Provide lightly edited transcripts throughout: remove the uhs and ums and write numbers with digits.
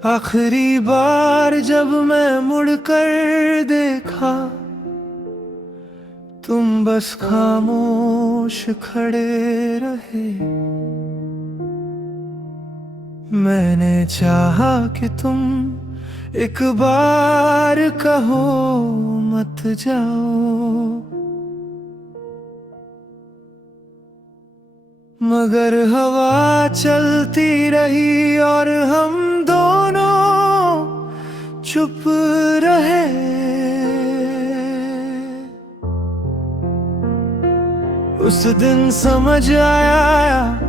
आखिरी बार जब मैं मुड़कर देखा, तुम बस खामोश खड़े रहे। मैंने चाहा कि तुम एक बार कहो मत जाओ, मगर हवा चलती रही और हम दोनों चुप रहे। उस दिन समझ आया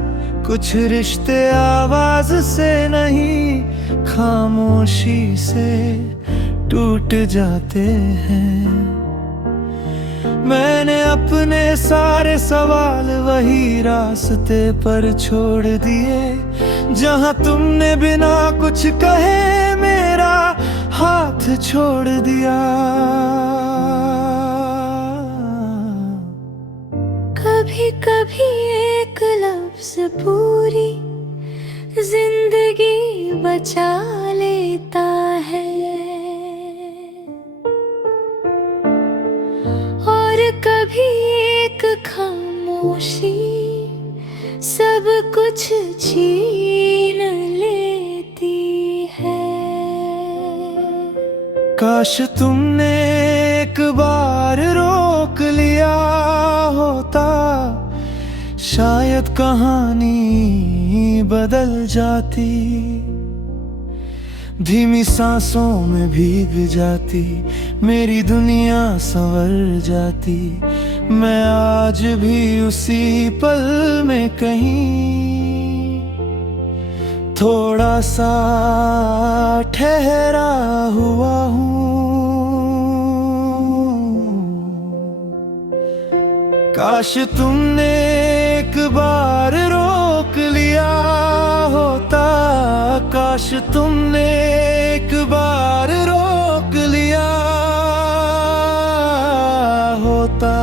कुछ रिश्ते आवाज से नहीं, खामोशी से टूट जाते हैं। मैंने अपने सारे सवाल वही रास्ते पर छोड़ दिए, जहां तुमने बिना कुछ कहे मेरा हाथ छोड़ दिया। कभी कभी एक लफ्ज पूरी जिंदगी बचा लेता है, और कभी एक खामोशी सब कुछ छीन लेती है। काश तुमने एक बार रोक लिया होता, शायद कहानी बदल जाती। धीमी सांसों में भीग जाती मेरी दुनिया, संवर जाती। मैं आज भी उसी पल में कहीं थोड़ा सा ठहरा हुआ हूँ। काश तुमने एक बार रोक लिया होता, काश तुमने एक बार रोक लिया होता।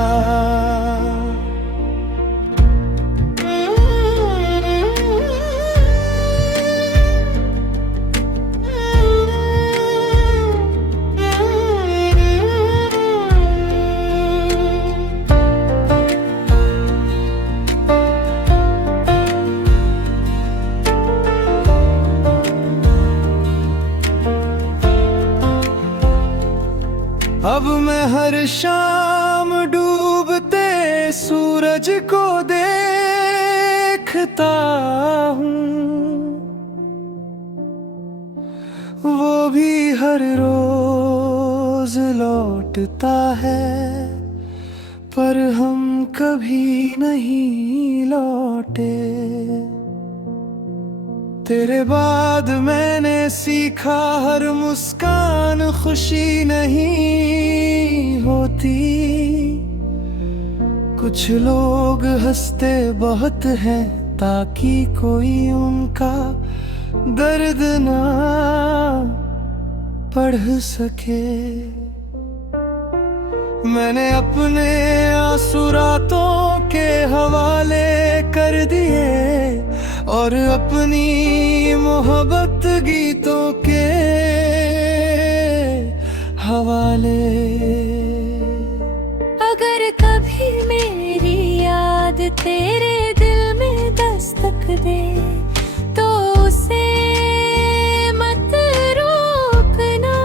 अब मैं हर शाम डूबते सूरज को देखता हूँ, वो भी हर रोज लौटता है, पर हम कभी नहीं लौटे। तेरे बाद मैंने सीखा हर मुस्कान खुशी नहीं होती। कुछ लोग हंसते बहुत हैं ताकि कोई उनका दर्द ना पढ़ सके। मैंने अपने आंसू रातों के हवाले कर दिए, और अपनी मोहब्बत गीतों के हवाले। अगर कभी मेरी याद तेरे दिल में दस्तक दे, तो उसे मत रोकना।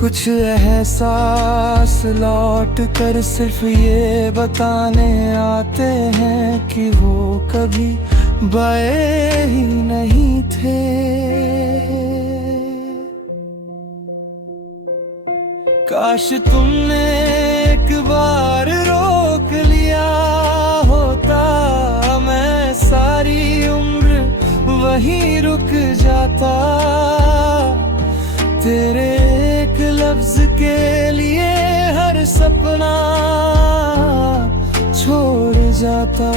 कुछ एहसास लौट कर सिर्फ ये बताने आते हैं कि वो कभी बहे ही नहीं थे। काश तुमने एक बार रोक लिया होता, मैं सारी उम्र वहीं रुक जाता। तेरे एक लफ्ज के लिए हर सपना छोड़ जाता।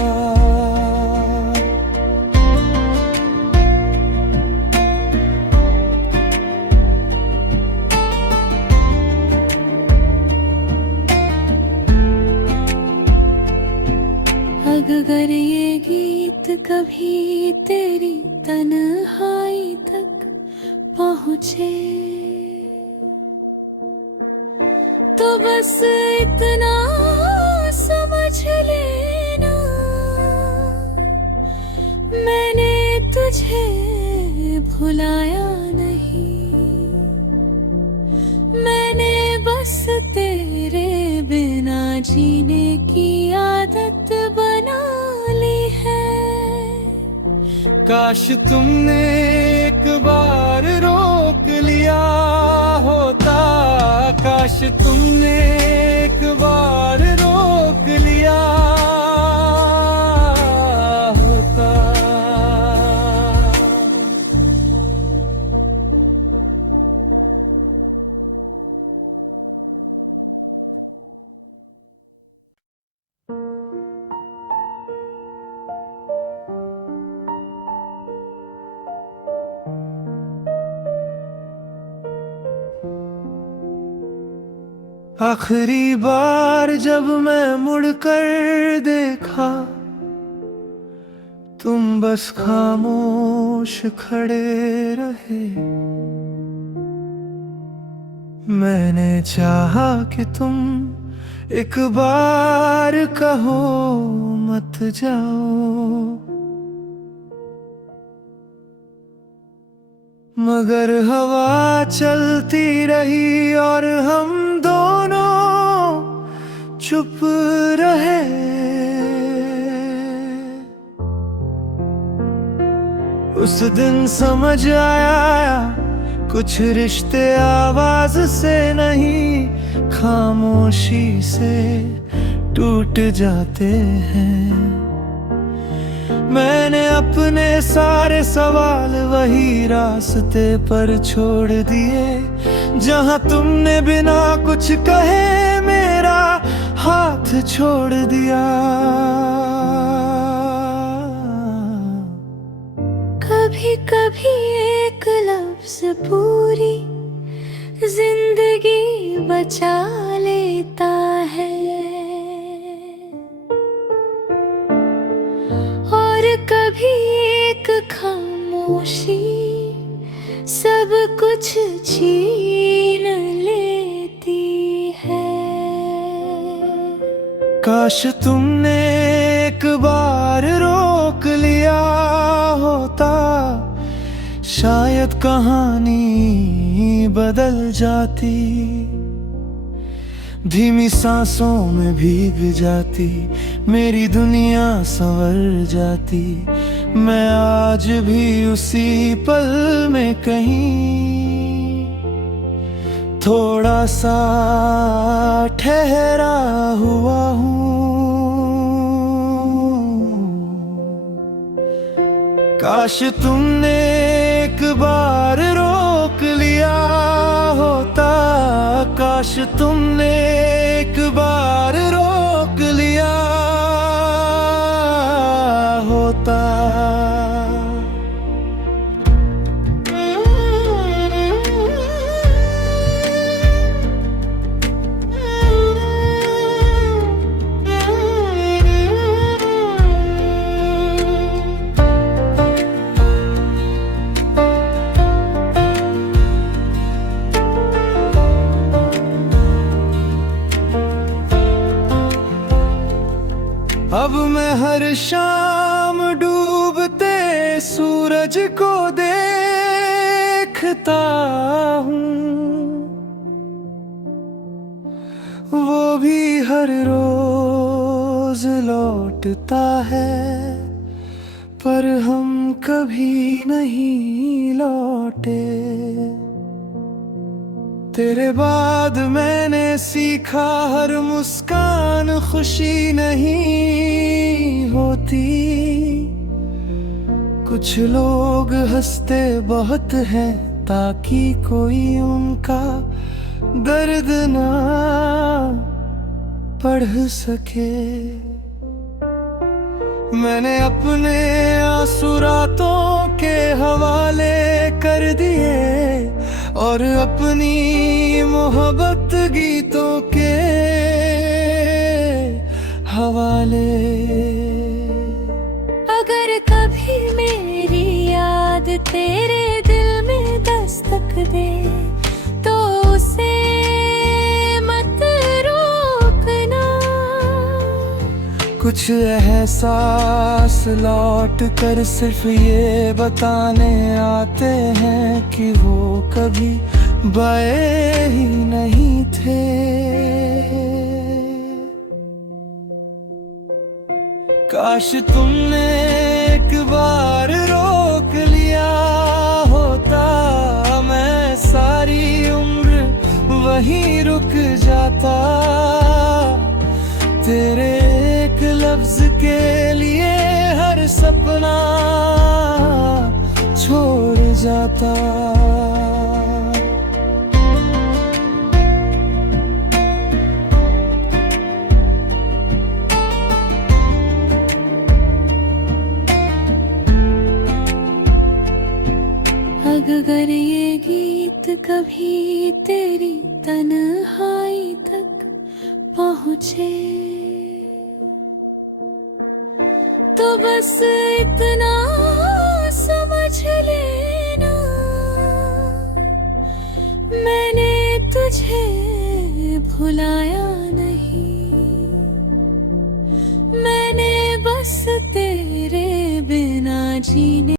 अगर ये गीत कभी तेरी तन्हाई तक पहुँचे तो बस इतना समझ लेना, मैंने तुझे भुलाया नहीं, मैंने बस तेरे बिना जीने की आदत बना ली है। काश तुमने एक बार रोक लिया होता, काश तुमने एक बार रोक लिया होता। आखिरी बार जब मैं मुड़कर देखा, तुम बस खामोश खड़े रहे। मैंने चाहा कि तुम एक बार कहो मत जाओ, मगर हवा चलती रही और हम दोनों चुप रहे। उस दिन समझ आया कुछ रिश्ते आवाज से नहीं, खामोशी से टूट जाते हैं। मैंने अपने सारे सवाल वही रास्ते पर छोड़ दिए, जहां तुमने बिना कुछ कहे मेरा हाथ छोड़ दिया। कभी कभी एक लफ्ज पूरी जिंदगी बचा लेता है, कभी एक खामोशी सब कुछ छीन लेती है। काश तुमने एक बार रोक लिया होता, शायद कहानी बदल जाती, धीमी सांसों में भीग जाती, मेरी दुनिया संवर जाती। मैं आज भी उसी पल में कहीं थोड़ा सा ठहरा हुआ हूँ। काश तुमने एक बार रोक लिया होता, काश तुमने एक बार रोक लिया होता। अब मैं हर शाम डूबते सूरज को देखता हूँ, वो भी हर रोज लौटता है, पर हम कभी नहीं लौटे। तेरे बाद मैंने सीखा हर मुस्कान खुशी नहीं होती, कुछ लोग हंसते बहुत हैं ताकि कोई उनका दर्द ना पढ़ सके। मैंने अपने आंसू रातों के हवाले कर दिए और अपनी मोहब्बत गीतों के हवाले। अगर कभी मेरी याद तेरे दिल में दस्तक कुछ एहसास लौट कर सिर्फ ये बताने आते हैं कि वो कभी बहे ही नहीं थे। काश तुमने एक बार रोक लिया होता, मैं सारी उम्र वहीं रुक जाता। तेरे एक लफ्ज के लिए हर सपना छोड़ जाता। अगर ये गीत कभी तेरी तन्हाई तक पहुँचे तो बस इतना समझ लेना, मैंने तुझे भुलाया नहीं। मैंने बस तेरे बिना जीने